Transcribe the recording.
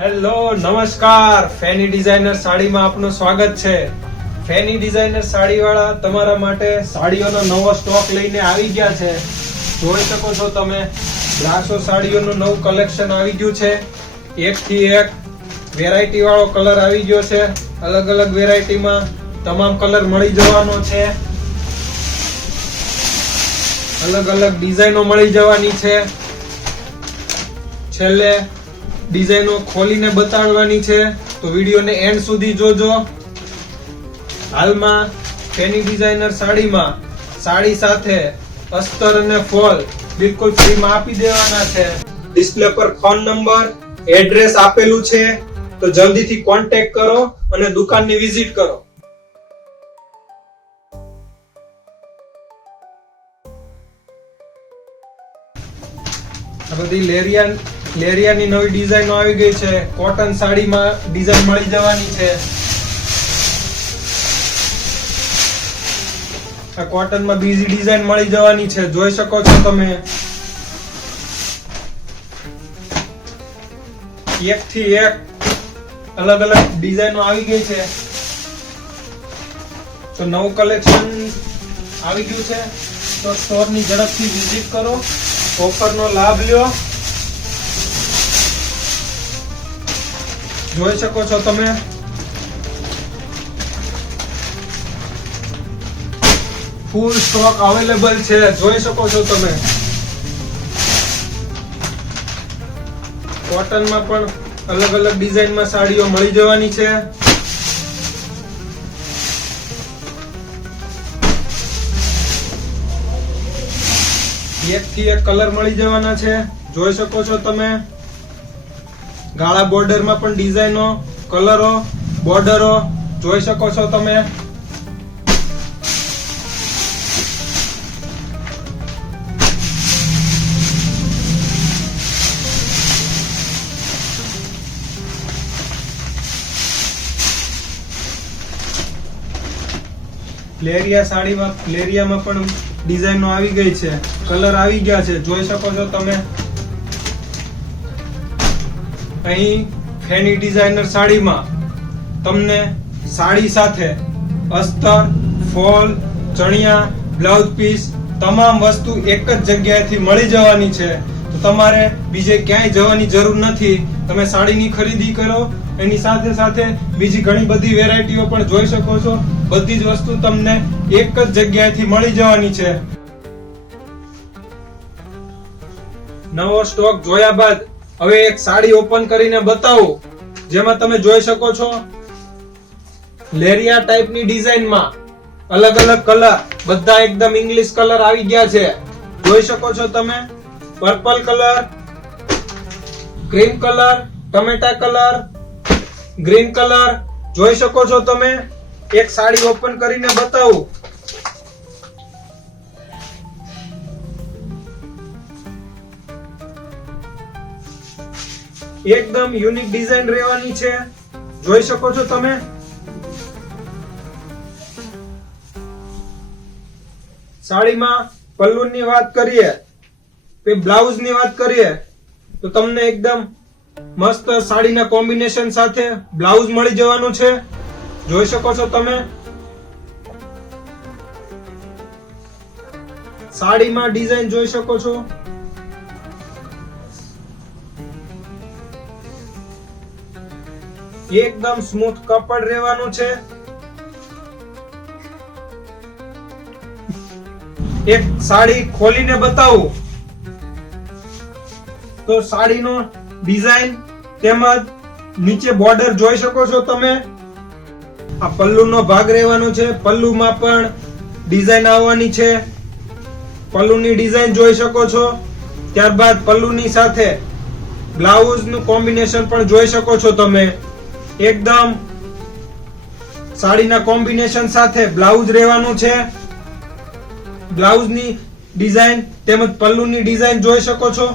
Hello, નમસ્કાર. ફેની designer સાડીમાં આપનું સ્વાગત છે. ફેની ડિઝાઇનર સાડીવાળા તમારા માટે સાડીઓનો નવો સ્ટોક લઈને આવી ગયા છે. જોઈ શકો છો તમે બ્રાસો સાડીઓનું નવું કલેક્શન આવી ગયું છે. એકથી એક વેરાયટી વાળો કલર આવી ગયો છે. અલગ અલગ વેરાયટીમાં તમામ કલર મળી જવાનો છે. અલગ અલગ ડિઝાઇનો મળી જવાની છે. છેલ્લે ડિઝાઇનો ખોલીને બતાડવાની છે. તો વિડીયોને એન્ડ સુધી જોજો. હાલમાં ફેની ડિઝાઇનર સાડીમાં સાડી સાથે અસ્તર અને ફોલ બિલકુલ ફ્રીમાં આપી દેવાના છે. ડિસ્પ્લે પર ફોન નંબર એડ્રેસ આપેલું છે. તો જલ્દીથી કોન્ટેક્ટ કરો અને દુકાનની વિઝિટ કરો. બધી લેરિયા લેરિયાની નવી ડિઝાઇનો આવી ગઈ છે. કોટન સાડીમાં ડિઝાઇન મળી જવાની છે. આ કોટનમાં બીજી ડિઝાઇન મળી જવાની છે. જોઈ શકો છો તમે. એક થી એક અલગ અલગ ડિઝાઇનો આવી ગઈ છે. તો નવું કલેક્શન આવી ગયું છે. તો સ્ટોરની ઝડપથી વિઝિટ કરો. ઓફરનો લાભ લ્યો જોઈ શકો છો તમે? ફૂલ સ્ટોક અવેલેબલ છે. જોઈ શકો છો તમે? કોટનમાં પણ અલગ અલગ ડિઝાઇનમાં સાડીઓ મળી જવાની છે. એક થી એક કલર મળી જવાના છે. જોઈ શકો છો તમે? ગાળા બોર્ડરમાં પણ ડિઝાઇનો, કલરો, બોર્ડરો જોઈ શકો છો તમે. ફ્લેરિયા સાડીમાં ફ્લેરિયામાં પણ ડિઝાઇનો આવી ગઈ છે. કલર આવી ગયા છે. જોઈ શકો છો તમે. અહીં ફેની ડિઝાઇનર સાડીમાં તમને સાડી સાથે અસ્તર, ફોલ, ચણિયા, બ્લાઉઝ પીસ તમામ વસ્તુ એક જ જગ્યાએથી મળી જવાની છે. તો તમારે બીજે ક્યાંય જવાની જરૂર નથી. તમે સાડીની ખરીદી કરો, એની સાથે સાથે બીજી ઘણી બધી વેરાયટીઓ પણ જોઈ શકો છો. બધી જ વસ્તુ તમને એક જ જગ્યાએથી મળી જવાની છે. નવો સ્ટોક જોયા બાદ હવે એક સાડી ઓપન કરીને બતાવું, જેમાં તમે જોઈ શકો છો લેરિયા ટાઈપની ડિઝાઇનમાં અલગ અલગ કલર, બધા એકદમ ઇંગ્લિશ કલર આવી ગયા છે. જોઈ શકો છો તમે, પર્પલ કલર, ક્રીમ કલર, ટમેટા કલર, ગ્રીન કલર. જોઈ શકો છો તમે, એક સાડી ઓપન કરીને બતાવું. એકદમ યુનિક ડિઝાઇન રહેવાની છે. જોઈ શકો છો તમે? સાડીમાં પલ્લુની વાત કરીએ, કે બ્લાઉઝની વાત કરીએ, તો તમને એકદમ મસ્ત સાડીના કોમ્બિનેશન સાથે બ્લાઉઝ મળી જવાનું છે. જોઈ શકો છો તમે? સાડીમાં ડિઝાઇન જોઈ શકો છો. એકદમ સ્મૂથ કપડ રહેવાનું છે. એક સાડી ખોલીને બતાવું. તો સાડીનો ડિઝાઇન તેમજ નીચે બોર્ડર જોઈ શકો છો તમે. આ પલ્લુનો ભાગ રહેવાનો છે. પલ્લુમાં પણ ડિઝાઇન આવવાની છે. પલ્લુની ડિઝાઇન જોઈ શકો છો. ત્યારબાદ પલ્લુની સાથે બ્લાઉઝનું કોમ્બિનેશન પણ જોઈ શકો છો તમે. એકદમ સાડીના કોમ્બિનેશન સાથે બ્લાઉઝ રહેવાનું છે. બ્લાઉઝની ડિઝાઇન તેમજ પલ્લુની ડિઝાઇન જોઈ શકો છો.